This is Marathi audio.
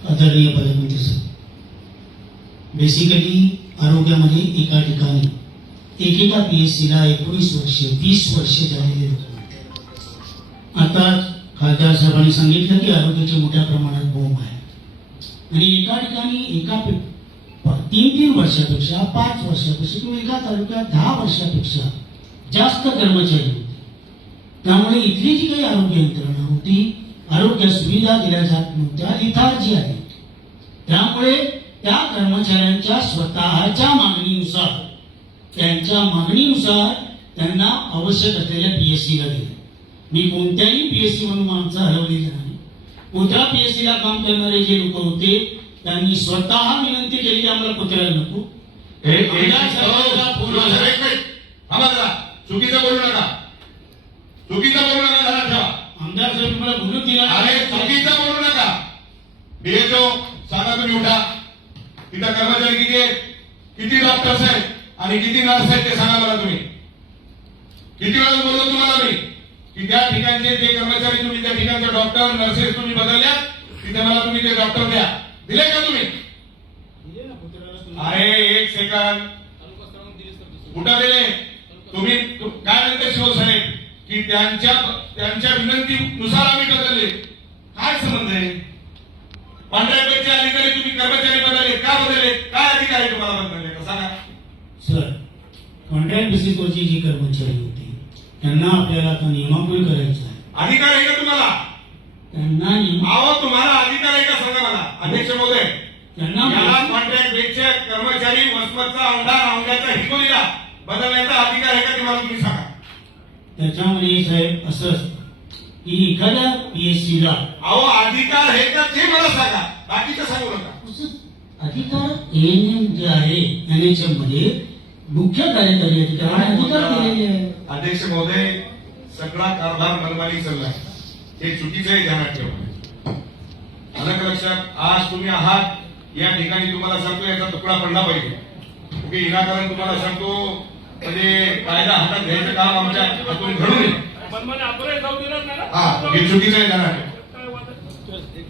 आदरणीय पालकमंत्री सर, बेसिकली आरोग्यामध्ये एका ठिकाणी एकेका पीएससीला 19 वर्ष 20 वर्ष झालेले होते. आता खासदार साहेबांनी सांगितलं की आरोग्याची मोठ्या प्रमाणात बोंब आहे आणि एका ठिकाणी एका 3-3 वर्षापेक्षा 5 वर्षापेक्षा किंवा एका तालुक्यात 10 वर्षापेक्षा जास्त कर्मचारी होते. त्यामुळे इथली जी काही आरोग्य यंत्रणा होती, आरोग्य सुविधा दिल्या जात नव्हत्या, लिथार्जी आहे. त्यामुळे त्या कर्मचाऱ्यांच्या स्वतःच्या मागणीनुसार त्यांना आवश्यक असलेल्या पीएससीला दिले. मी कोणत्याही पीएससी म्हणून आमचं हरवलेलं नाही. कोणत्या पीएससीला काम करणारे जे लोक होते त्यांनी स्वतः विनंती केली की आम्हाला कुत्र्याला नको. चुकीचं बोलू नका, चुकीचं बोलू नका. आमदार साहेब तुम्हाला बोलून दिला. अरे चुकीचं बोलू नका. बीएचओ सांगा तुम्ही उठा. तिथं कर्मचारी किती आहेत, किती डॉक्टर्स आहेत आणि किती नर्स आहेत ते सांगा मला. तुम्ही किती वेळा बोललो तुम्हाला मी की त्या ठिकाणचे जे कर्मचारी तुम्ही त्या ठिकाणचे डॉक्टर नर्सेस तुम्ही बदलल्या, तिथे मला तुम्ही ते डॉक्टर द्या. दिले का तुम्ही? अरे एक सेकंद, कुठं दिले तुम्ही? काय म्हणते शिवसेने की त्यांच्या विनंतीनुसार आम्ही बदलले. काय संबंध आहे? पांढऱ्या पेशचे अधिकारी तुम्ही कर्मचारी बदलले का? बदलले काय? अधिकारी तुम्हाला बदलले का सांगा सर. कॉन्ट्रॅक्ट बेसिसवरची जी कर्मचारी होती त्यांना आपल्याला आता नियमावली करायचं आहे. अधिकार आहे का तुम्हाला? त्यांना तुम्हाला अधिकार आहे का सांगा मला. अध्यक्ष महोदय, त्यांना कॉन्ट्रॅक्ट बेसचे कर्मचारी वसमतचा आमदार आमदारचा हिंगोलीला बदलण्याचा अधिकार आहे का तुम्हाला? तुम्ही सांगा. त्याच्यामध्ये साहेब असं असतं की एखाद्या पीएससीला अधिकार आहे का ते मला सांगा, बाकीचं सांगू नका. अधिकार एएनएम जे आहे एनएचएम मध्ये मुख्य कार्यकारी अधिकारी अधिकार दिलेले आहे. अध्यक्ष महोदय, सगळा कारभार मनमानी चाललाय. हे चुकीचं आहे, ध्यानात ठेवा. आलं का लक्षात? आज तुम्ही आहात या ठिकाणी, तुम्हाला सांगतो याचा तुकडा पडला पाहिजे. ओके, विनाकारण तुम्हाला सांगतो म्हणजे कायदा हातात घ्यायचं काम आमच्या हातून घडू नये. हे चुकीचं आहे, ध्यानात ठेवा.